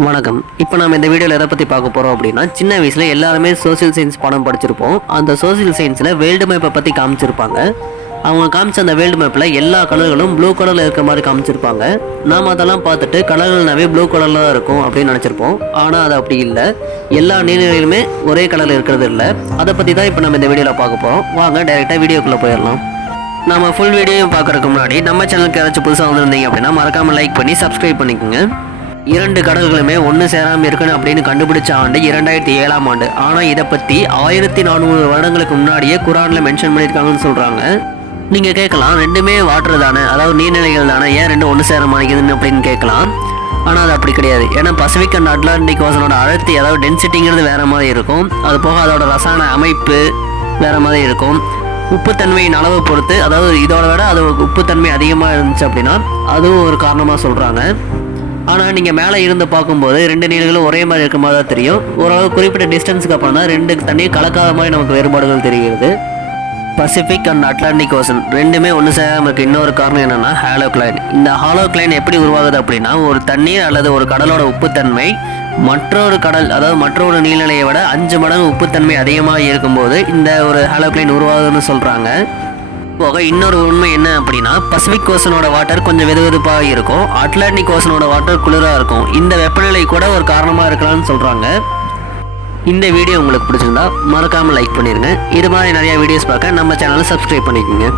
வணக்கம். இப்போ நம்ம இந்த வீடியோவில் எதை பற்றி பார்க்க போகிறோம் அப்படின்னா, சின்ன வயசில் எல்லாருமே சோசியல் சயின்ஸ் பாடம் படிச்சிருப்போம். அந்த சோசியல் சயின்ஸில் வேர்ல்டு மேப்பை பற்றி காமிச்சிருப்பாங்க. அவங்க காமிச்ச அந்த வேர்ல்டு மேப்பில் எல்லா கலர்களும் ப்ளூ கலரில் இருக்க மாதிரி காமிச்சிருப்பாங்க. நாம் அதெல்லாம் பார்த்துட்டு கலர்கள்னாவே ப்ளூ கலரில் தான் இருக்கும் அப்படின்னு நினச்சிருப்போம். ஆனால் அது அப்படி இல்லை. எல்லா நீர்நிலையிலுமே ஒரே கலரில் இருக்கிறது இல்லை. அதை பற்றி தான் இப்போ நம்ம இந்த வீடியோவில் பார்க்க போகிறோம். வாங்க டைரெக்டாக வீடியோக்குள்ளே போயிடலாம். நம்ம ஃபுல் வீடியோவும் பார்க்குறதுக்கு முன்னாடி நம்ம சேனலுக்கு யாராச்சும் புதுசாக வந்திருந்தீங்க அப்படின்னா மறக்காமல் லைக் பண்ணி சப்ஸ்கிரைப் பண்ணிக்கோங்க. இரண்டு கடல்களுமே ஒன்று சேராமல் இருக்கணும் அப்படின்னு கண்டுபிடிச்ச ஆண்டு 2007ஆம் ஆண்டு. ஆனால் இதை பற்றி 1400 வருடங்களுக்கு முன்னாடியே குரானில் மென்ஷன் பண்ணியிருக்காங்கன்னு சொல்கிறாங்க. நீங்கள் கேட்கலாம், ரெண்டுமே வாட்டர் தானே, அதாவது நீர்நிலைகள் தானே, ஏன் ரெண்டும் ஒன்று சேர மாட்டேங்குதுன்னு அப்படின்னு கேட்கலாம். ஆனால் அது அப்படி கிடையாது. ஏன்னா பசிபிக் அண்ட் அட்லாண்டிக் ஓசனோட அடர்த்தி, அதாவது டென்சிட்டிங்கிறது வேறு மாதிரி இருக்கும். அது போக அதோட ரசாயன அமைப்பு வேறு மாதிரி இருக்கும். உப்புத்தன்மையின் அளவை பொறுத்து, அதாவது இதோட விட அது உப்புத்தன்மை அதிகமாக இருந்துச்சு அப்படின்னா அதுவும் ஒரு காரணமாக சொல்கிறாங்க. ஆனால் நீங்கள் மேலே இருந்து பார்க்கும்போது ரெண்டு நீர்களும் ஒரே மாதிரி இருக்க மாதிரி தான் தெரியும். ஓரளவு குறிப்பிட்ட டிஸ்டன்ஸுக்கு அப்புறம் தான் ரெண்டு தண்ணியும் கலக்காத மாதிரி நமக்கு வேறுபாடுகள் தெரிகிறது. பசிபிக் அண்ட் அட்லாண்டிக் ஓசன் ரெண்டுமே ஒன்று சேராமல் இருக்குது. இன்னொரு காரணம் என்னென்னா ஹாலோக்ளைன். இந்த ஹாலோக்ளைன் எப்படி உருவாகுது அப்படின்னா, ஒரு தண்ணீர் அல்லது ஒரு கடலோட உப்புத்தன்மை மற்றொரு கடல், அதாவது மற்றொரு நீர்நிலையை விட 5 மடங்கு உப்புத்தன்மை அதிகமாக இருக்கும்போது இந்த ஒரு ஹாலோக்ளைன் உருவாகுதுன்னு சொல்கிறாங்க. போக இன்னொரு உண்மை என்ன அப்படின்னா, பசிபிக் ஓசனோட வாட்டர் கொஞ்சம் வெதுவெதுப்பாக இருக்கும், அட்லாண்டிக் ஓசனோட வாட்டர் குளிராக இருக்கும். இந்த வெப்பநிலை கூட ஒரு காரணமாக இருக்கலாம்னு சொல்கிறாங்க. இந்த வீடியோ உங்களுக்கு பிடிச்சிருந்தா மறக்காமல் லைக் பண்ணிடுங்க. இது மாதிரி நிறையா வீடியோஸ் பார்க்க நம்ம சேனலை சப்ஸ்கிரைப் பண்ணிக்கோங்க.